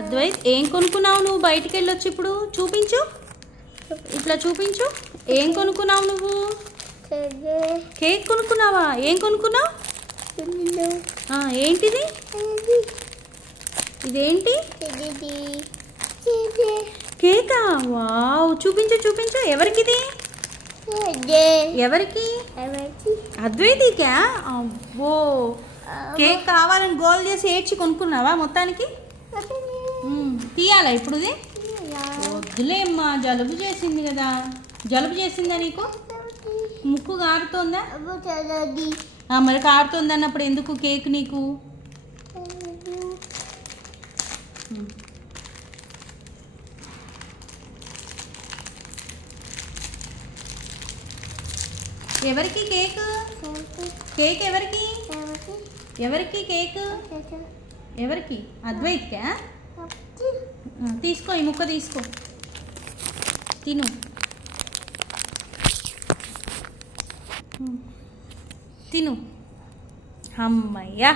అద్వైత్ ఏం కొనుక్కున్నావు నువ్వు బయటికి వెళ్ళొచ్చు ఇప్పుడు చూపించు ఇట్లా చూపించు ఏం కొనుక్కున్నావు నువ్వు కేక్ కొనుక్కున్నావా ఏం కొనుక్కున్నావు ఏంటిది ఇదేంటి కేకా వావ్ చూపించు చూపించు ఎవరికిది ఎవరికి అద్వైతికా అబ్బో కేక్ కావాలని గోల్ చేసి ఏడ్చి కొనుక్కున్నావా మొత్తానికి తీయాలా ఇప్పుడు వద్దులేమ్మా జలుబు చేసింది కదా జలుబు చేసిందా నీకు ముక్కు కారుతోందా మరి కారుతోంది అన్నప్పుడు ఎందుకు కేక్ నీకు ఎవరికి కేక్ కేక్ ఎవరికి ఎవరికి కేక్ ఎవరికి అద్వైత్కా తీసుకో ఈ ముక్క తీసుకో తిను తిను అమ్మయ్యా